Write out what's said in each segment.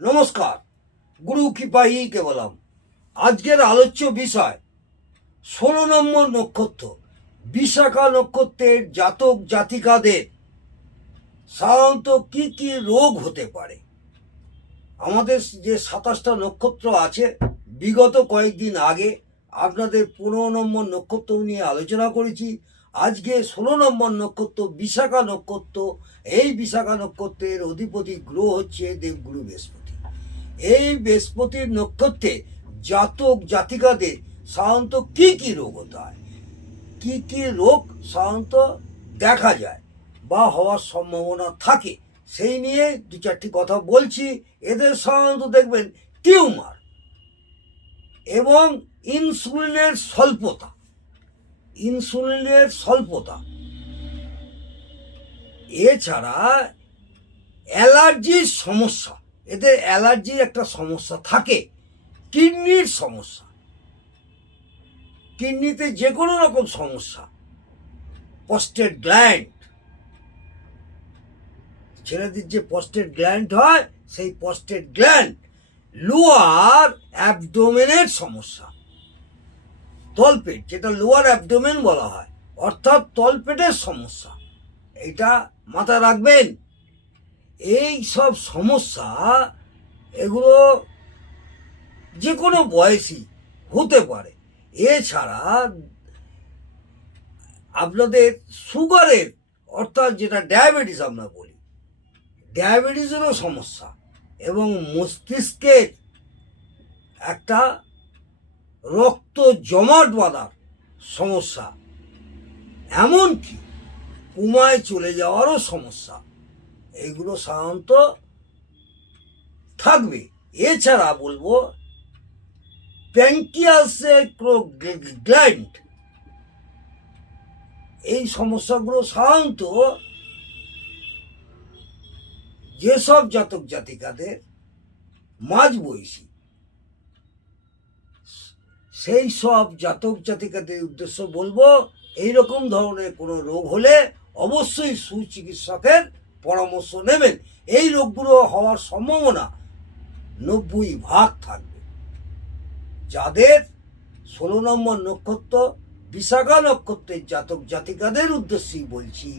নমস্কার, গুরু কৃপাহি কেবলম। আজকের আলোচ্য বিষয় 16 নম্বর নক্ষত্র বিশাখা নক্ষত্রের জাতক জাতিকাদের সাধারণত কি কি রোগ হতে পারে। আমাদের যে 27টা নক্ষত্র আছে, বিগত কয়েকদিন আগে আপনাদের 15 নম্বর নক্ষত্র নিয়ে আলোচনা করেছি। আজকে 16 নম্বর নক্ষত্র বিশাখা নক্ষত্র। এই বিশাখা নক্ষত্রের অধিপতি গ্রহ হচ্ছে দেবগুরু বৃহস্পতি। এই বৃহস্পতির নক্ষত্রে জাতক জাতিকাদের সাধারণত কি কি রোগ হতে হয়, কি কি রোগ সাধারণত দেখা যায় বা হওয়ার সম্ভাবনা থাকে, সেই নিয়ে দু চারটি কথা বলছি। এদের সাধারণত দেখবেন টিউমার এবং ইনসুলিনের স্বল্পতা, এছাড়া অ্যালার্জির সমস্যা, এদের অ্যালার্জির একটা সমস্যা থাকে। কিডনির সমস্যা, কিডনিতে যে কোনো রকম সমস্যা, প্রস্টেট গ্ল্যান্ড, ছেলেদের যে প্রস্টেট গ্ল্যান্ড হয় সেই প্রস্টেট গ্ল্যান্ড, লোয়ার অ্যাবডোমেনের সমস্যা, তলপেট, যেটা লোয়ার অ্যাবডোমেন বলা হয়, অর্থাৎ তলপেটের সমস্যা, এটা মাথায় রাখবেন। এই সব সমস্যা এগুলো যে কোনো বয়সী হতে পারে। এছাড়া আপনাদের সুগারের, অর্থাৎ যেটা ডায়াবেটিস আমরা বলি, ডায়াবেটিসেরও সমস্যা এবং মস্তিষ্কের একটা রক্ত জমাট বাঁধার সমস্যা, এমনকি কোমায় চলে যাওয়ারও সমস্যা, এইগুলো সাধারণত থাকবে। এছাড়া বলবো প্যানক্রিয়াসের গ্ল্যান্ড, এই সমস্যাগুলো সাধারণত যেসব জাতক জাতিকাদের মাঝ বয়সী, সেই সব জাতক জাতিকাদের উদ্দেশ্য বলবো, এইরকম ধরনের কোনো রোগ হলে অবশ্যই সুচিকিৎসকের পরামর্শ নেবেন। এই রোগগুলো হওয়ার সম্ভাবনা 90% থাকবে। যাদের 16 নম্বর নক্ষত্র বিশাখা নক্ষত্রের জাতক জাতিকাদের উদ্দেশ্যেই বলছি,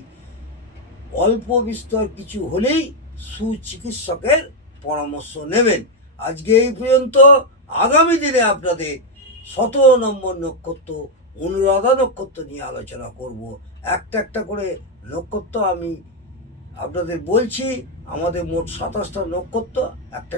অল্প বিস্তর কিছু হলেই সুচিকিৎসকের পরামর্শ নেবেন। আজকে এই পর্যন্ত। আগামী দিনে আপনাদের 17 নম্বর নক্ষত্র অনুরাধা নক্ষত্র নিয়ে আলোচনা করব। একটা একটা করে নক্ষত্র আমি আপনাদের বলছি। আমাদের মোট 27টা নক্ষত্র, একটা